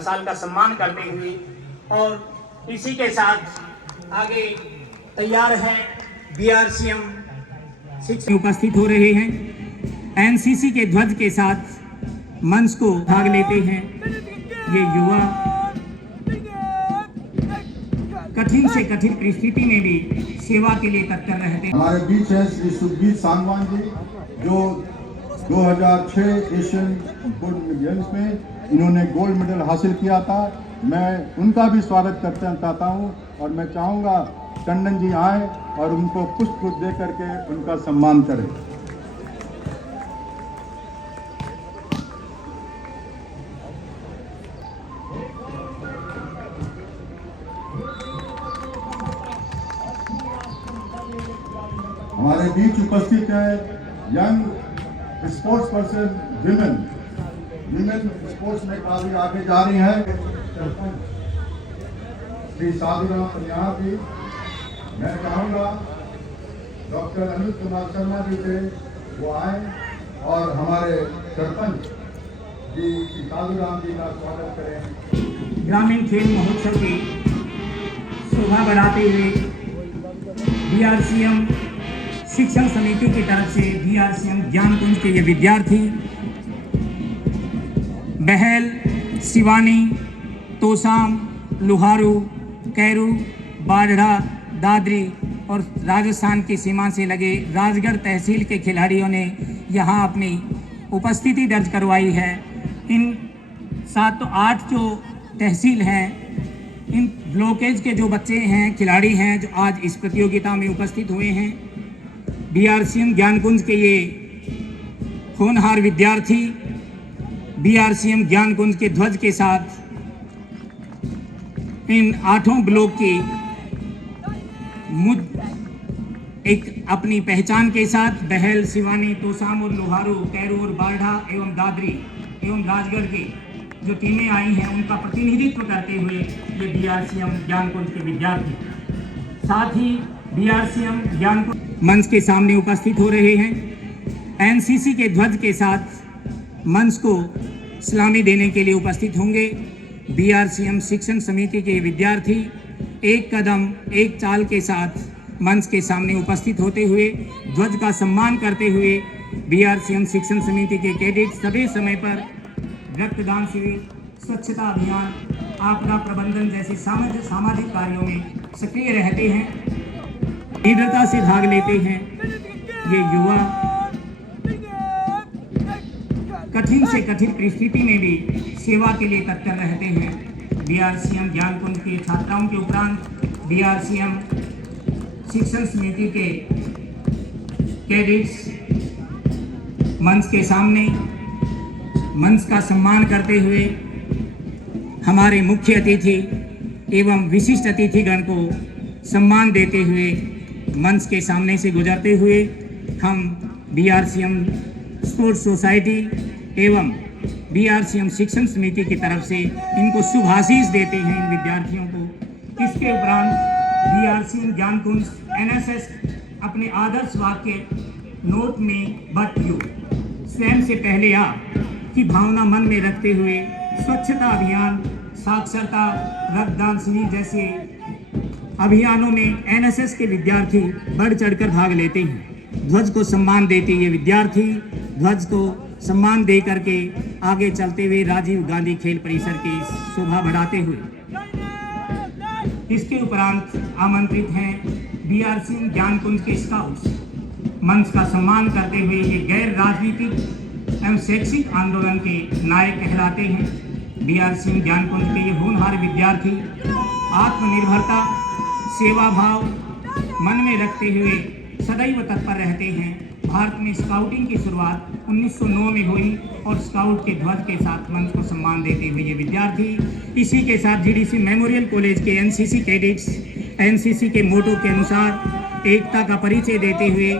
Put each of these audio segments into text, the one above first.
साल का सम्मान करते हुए और इसी के साथ आगे तैयार है बीआरसीएम शिक्षक उपस्थित हो रहे हैं। एनसीसी के ध्वज के साथ मंच को भाग लेते हैं। ये युवा कठिन से कठिन परिस्थिति में भी सेवा के लिए तत्पर रहते हैं। हमारे बीच है श्री सुखबीर सांगवान जी, जो 2006 एशियन गेम्स में इन्होंने गोल्ड मेडल हासिल किया था। मैं उनका भी स्वागत करना चाहता हूं और मैं चाहूँगा टंडन जी आए और उनको पुष्प दे करके उनका सम्मान करें। हमारे बीच उपस्थित है young sports person women sports में काफी आगे जा रही है। श्री साधुराम पंजाब जी, मैं चाहूँगा डॉक्टर अनिल कुमार शर्मा जी से वो आए और हमारे सरपंच जी श्री साधुराम जी का स्वागत करें। ग्रामीण खेल महोत्सव की शोभा बढ़ाते हुए बीआरसीएम शिक्षण समिति की तरफ से बीआरसीएम ज्ञानकुंज के ये विद्यार्थी बहल, सिवानी, तोसाम, लुहारू, कैरू, बाढ़ा, दादरी और राजस्थान की सीमा से लगे राजगढ़ तहसील के खिलाड़ियों ने यहाँ अपनी उपस्थिति दर्ज करवाई है। इन 7 तो 8 जो तहसील हैं, इन ब्लॉकेज के जो बच्चे हैं, खिलाड़ी हैं, जो आज इस प्रतियोगिता में उपस्थित हुए हैं। बीआरसीएम ज्ञानकुंज के ये होनहार विद्यार्थी बीआरसीएम ज्ञानकुंज के ध्वज के साथ इन 8 ब्लॉक की एक अपनी पहचान के साथ बहल, सिवानी, तोसाम और लोहारू, कैरू और बाढ़ा एवं दादरी एवं राजगढ़ की जो टीमें आई हैं, उनका प्रतिनिधित्व करते हुए ये बीआरसीएम ज्ञानकुंज के विद्यार्थी साथ ही बीआरसीएम ज्ञानकुंज मंच के सामने उपस्थित हो रहे हैं। एनसीसी के ध्वज के साथ मंच को सलामी देने के लिए उपस्थित होंगे। बीआरसीएम शिक्षण समिति के विद्यार्थी एक कदम एक चाल के साथ मंच के सामने उपस्थित होते हुए ध्वज का सम्मान करते हुए बीआरसीएम शिक्षण समिति के कैडेट सभी समय पर रक्तदान शिविर, स्वच्छता अभियान, आपदा प्रबंधन जैसे सामाजिक कार्यों में सक्रिय रहते हैं, दृढ़ता से भाग लेते हैं। ये युवा कठिन से कठिन परिस्थिति में भी सेवा के लिए तत्पर रहते हैं। बीआरसीएम ज्ञानकुंज के छात्राओं के उपरांत बीआरसीएम शिक्षण समिति के कैडेट्स मंच के सामने मंच का सम्मान करते हुए हमारे मुख्य अतिथि एवं विशिष्ट अतिथिगण को सम्मान देते हुए मंच के सामने से गुजरते हुए हम बीआरसीएम स्पोर्ट्स सोसाइटी एवं बीआरसीएम शिक्षण समिति की तरफ से इनको शुभ आशीष देते हैं इन विद्यार्थियों को। इसके उपरांत बीआरसीएम ज्ञानकुंज एनएसएस अपने आदर्श वाक्य नोट में बट यू स्वयं से पहले आप की भावना मन में रखते हुए स्वच्छता अभियान, साक्षरता, रक्तदान शिविर जैसे अभियानों में एनएसएस के विद्यार्थी बढ़ चढ़कर भाग लेते हैं। ध्वज को सम्मान देते ये विद्यार्थी ध्वज को सम्मान दे करके आगे चलते हुए राजीव गांधी खेल परिसर की शोभा बढ़ाते हुए इसके उपरांत आमंत्रित हैं बीआरसीएम ज्ञानकुंज के स्काउट्स। मंच का सम्मान करते हुए ये गैर राजनीतिक एवं शैक्षिक आंदोलन के नायक कहलाते हैं। बीआरसीएम ज्ञानकुंज के ये होनहार विद्यार्थी आत्मनिर्भरता, सेवा भाव मन में रखते हुए सदैव तत्पर रहते हैं। भारत में स्काउटिंग की शुरुआत 1909 में हुई और स्काउट के ध्वज के साथ मंच को सम्मान देते हुए ये विद्यार्थी इसी के साथ जीडीसी मेमोरियल कॉलेज के एनसीसी कैडेट्स एनसीसी के मोटो के अनुसार एकता का परिचय देते हुए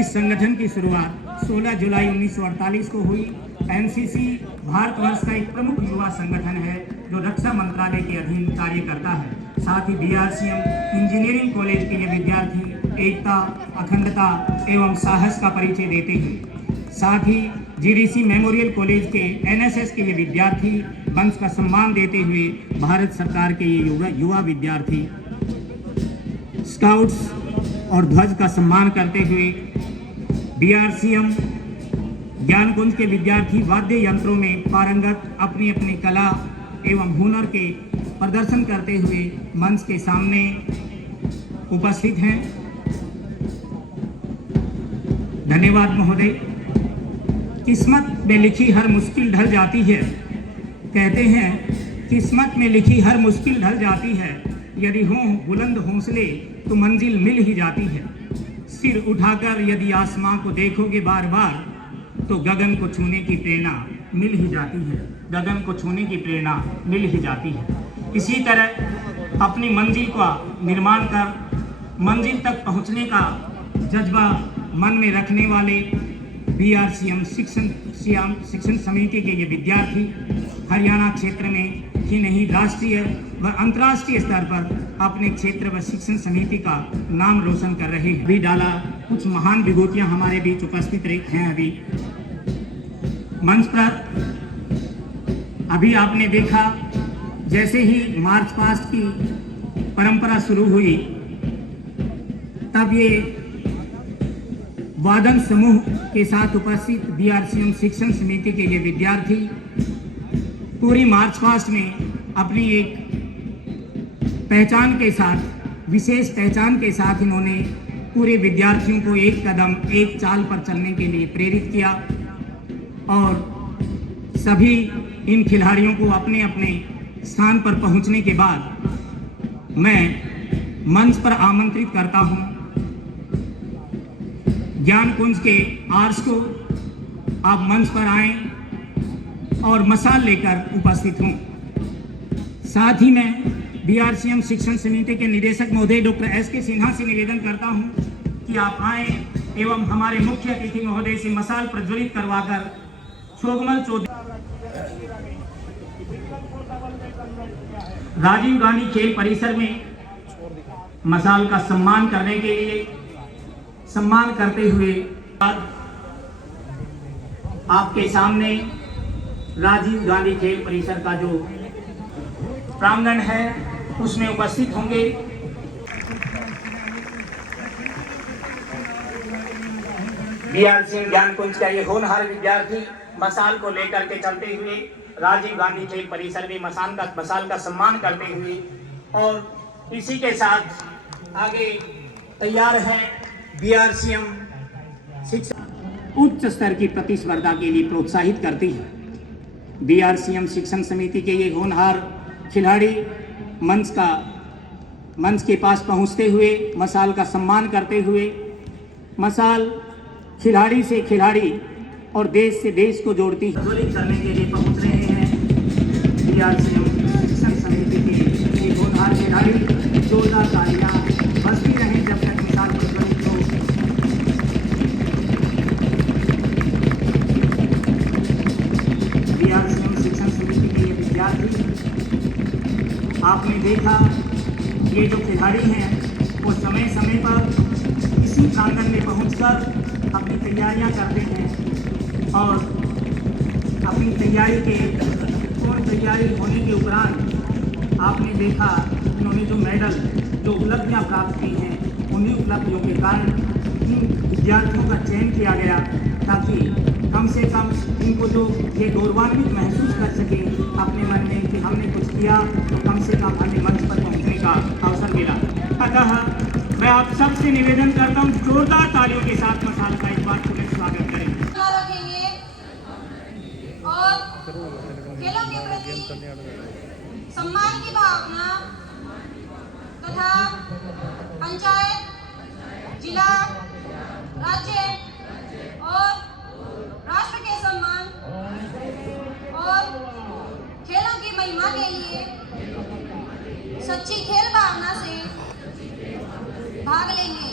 इस संगठन की शुरुआत 16 जुलाई 1948 को हुई। एनसीसी भारतवर्ष का एक प्रमुख युवा संगठन है जो रक्षा मंत्रालय के अधीन कार्य करता है। साथ ही बीआरसीएम इंजीनियरिंग कॉलेज के ये विद्यार्थी एकता, अखंडता एवं साहस का परिचय देते हैं। साथ ही जीडीसी मेमोरियल कॉलेज के एनएसएस के ये विद्यार्थी मंच का सम्मान देते हुए भारत सरकार के ये युवा विद्यार्थी स्काउट्स और ध्वज का सम्मान करते हुए बीआरसीएम ज्ञानकुंज के विद्यार्थी वाद्य यंत्रों में पारंगत अपनी अपनी कला एवं हुनर के प्रदर्शन करते हुए मंच के सामने उपस्थित हैं। धन्यवाद महोदय। किस्मत में लिखी हर मुश्किल ढल जाती है। कहते हैं किस्मत में लिखी हर मुश्किल ढल जाती है, यदि हों बुलंद हौसले तो मंजिल मिल ही जाती है। सिर उठाकर यदि आसमां को देखोगे बार बार तो गगन को छूने की प्रेरणा मिल ही जाती है। गगन को छूने की प्रेरणा मिल ही जाती है। इसी तरह अपनी मंजिल का निर्माण कर मंजिल तक पहुंचने का जज्बा मन में रखने वाले बीआरसीएम शिक्षण समिति के ये विद्यार्थी हरियाणा क्षेत्र में ही नहीं राष्ट्रीय व अंतर्राष्ट्रीय स्तर पर अपने क्षेत्र व शिक्षण समिति का नाम रोशन कर रहे हैं। भी डाला कुछ महान विभूतियां हमारे बीच उपस्थित हैं। अभी मंच पर अभी आपने देखा जैसे ही मार्च पास्ट की परंपरा शुरू हुई तब ये वादन समूह के साथ उपस्थित बीआरसीएम शिक्षण समिति के ये विद्यार्थी पूरी मार्च पास्ट में अपनी एक पहचान के साथ विशेष पहचान के साथ इन्होंने पूरे विद्यार्थियों को एक कदम एक चाल पर चलने के लिए प्रेरित किया और सभी इन खिलाड़ियों को अपने अपने स्थान पर पहुंचने के बाद मैं मंच पर आमंत्रित करता हूं ज्ञानकुंज के आर्स को। आप मंच पर आएं और मशाल लेकर उपस्थित हों। साथ ही मैं बीआरसीएम शिक्षण समिति के निदेशक महोदय डॉक्टर एस.के. सिन्हा से निवेदन करता हूं कि आप आएं एवं हमारे मुख्य अतिथि महोदय से मशाल प्रज्वलित करवाकर शोभमल चौधरी राजीव गांधी खेल परिसर में मशाल का सम्मान करने के लिए सम्मान करते हुए आपके सामने राजीव गांधी खेल परिसर का जो प्रांगण है उसमें उपस्थित होंगे। बीआरसीएम ज्ञानकुंज का ये होनहार विद्यार्थी मशाल को लेकर के चलते हुए राजीव गांधी खेल परिसर में मशाल का सम्मान करते हुए और इसी के साथ आगे तैयार है बीआरसीएम शिक्षण उच्च स्तर की प्रतिस्पर्धा के लिए प्रोत्साहित करती है। बीआरसीएम शिक्षण समिति के ये होनहार खिलाड़ी मंच के पास पहुंचते हुए मशाल का सम्मान करते हुए मशाल खिलाड़ी से खिलाड़ी और देश से देश को जोड़ती है प्रज्वलित करने के लिए पहुंच रहे हैं। बीआरसीएम शिक्षण समिति के ये होनहार खिलाड़ी जोरदार तालियां बजती रहें जब तक मिसाल प्रज्वलित हो। बीआरसीएम शिक्षण समिति के ये विद्यार्थी आपने देखा ये जो खिलाड़ी हैं वो समय समय पर इसी प्रांगण में पहुंचकर अपनी तैयारियां करते हैं और अपनी तैयारी के पूर्ण तैयारी होने के उपरांत आपने देखा उन्होंने जो मेडल जो उपलब्धियां प्राप्त की हैं उन्हीं उपलब्धियों के कारण इन विद्यार्थियों का चयन किया गया ताकि कम से कम इनको जो ये गौरवान्वित महसूस कर सके अपने मन में कि हमने कुछ किया तो कम से कम हमें मंच पर पहुंचने का अवसर मिला। अतः मैं आप सबसे निवेदन करता हूं जोरदार तालियों के साथ मशाल का एक बार पुनः स्वागत करें और खेलों के प्रति सम्मान की भावना तथा पंचायत जिला राज्य और राष्ट्र के सम्मान और खेलों की महिमा के लिए सच्ची खेल भावना से भाग लेंगे।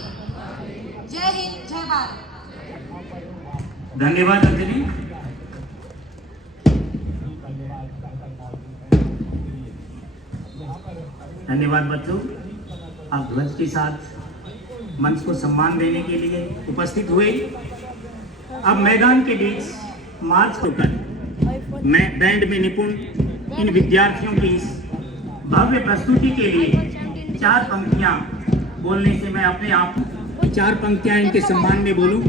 जय हिंद, जय भारत। धन्यवाद अंजलि। धन्यवाद बच्चों, आप ध्वज के साथ मंच को सम्मान देने के लिए उपस्थित हुए। अब मैदान के बीच मार्च होकर मैं बैंड में निपुण इन विद्यार्थियों की इस भव्य प्रस्तुति के लिए 4 पंक्तियां बोलने से मैं अपने आप 4 पंक्तियां इनके सम्मान में बोलूं।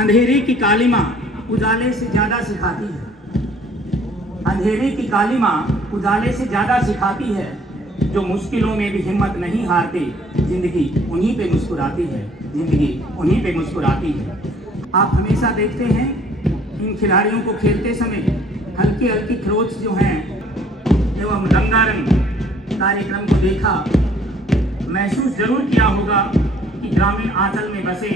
अंधेरे की कालिमा उजाले से ज्यादा सिखाती है, अंधेरे की कालिमा उजाले से ज्यादा सिखाती है, जो मुश्किलों में भी हिम्मत नहीं हारते, जिंदगी उन्हीं पे मुस्कुराती है, जिंदगी उन्हीं पे मुस्कुराती है। आप हमेशा देखते हैं इन खिलाड़ियों को खेलते समय हल्की हल्की खरोच जो हैं एवं रंगारंग कार्यक्रम को देखा, महसूस जरूर किया होगा कि ग्रामीण आंचल में बसे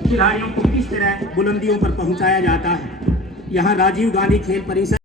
खिलाड़ियों को किस तरह बुलंदियों पर पहुंचाया जाता है। यहाँ राजीव गांधी खेल परिसर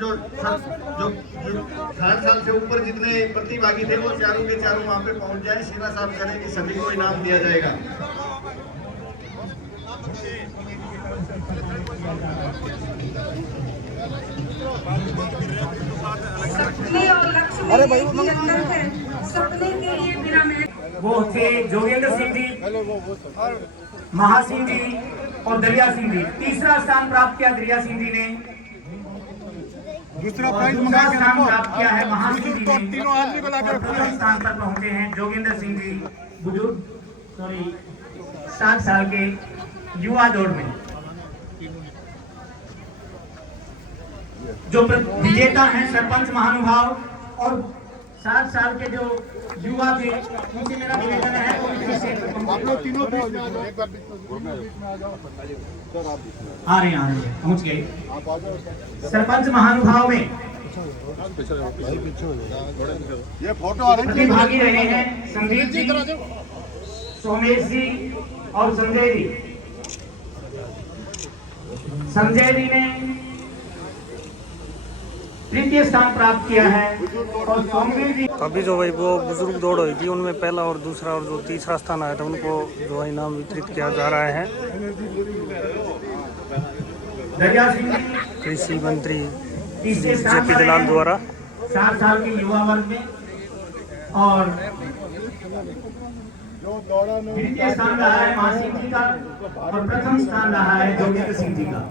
जो 60 साल से ऊपर जितने प्रतिभागी थे वो चारों के चारों वहां पे पहुंच जाए, सीधा साफ करें कि सभी को इनाम दिया जाएगा। सपने और लक्ष्य में एक ही अंतर है, सपने के लिए बिना मेहनत। वो थे जोगेंद्र सिंह जी, महासिंह जी और दरिया सिंह जी। तीसरा स्थान प्राप्त किया दरिया सिंह जी ने, दूसरा स्थान प्राप्त किया है महासिंह जी ने, तीनों आदमी को लाकर प्रथम स्थान पर पहुंचे हैं जोगेंद्र सिंह जी, बुजुर्ग 60 साल के युवा दौड़ में। जो विजेता हैं सरपंच महानुभाव और 60 साल के जो युवा थे, उनसे मेरा निवेदन है आप लोग तीनों बीच में आ रहे हैं पहुंच गए। सरपंच महानुभाव में ये फोटो आ रही प्रतिभागी रहे हैं संदीप जी, सोमेश जी और संजय जी। संजय जी ने तृतीय स्थान प्राप्त किया है और सोमवीर जी। अभी जो भाई वो बुजुर्ग दौड़ हुई थी उनमें पहला और दूसरा और जो तीसरा स्थान आया था उनको जो है इनाम वितरित किया जा रहा है। दरिया सिंह कृषि मंत्री तीसरे स्थान जेपी दलाल द्वारा 60 साल के युवा वर्ग में, और द्वितीय स्थान रहा है महासिंह जी का और प्रथम स्थान रहा है जोगेंद्र सिंह जी का।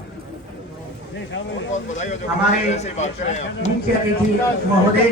हमारे मुख्य अतिथि महोदय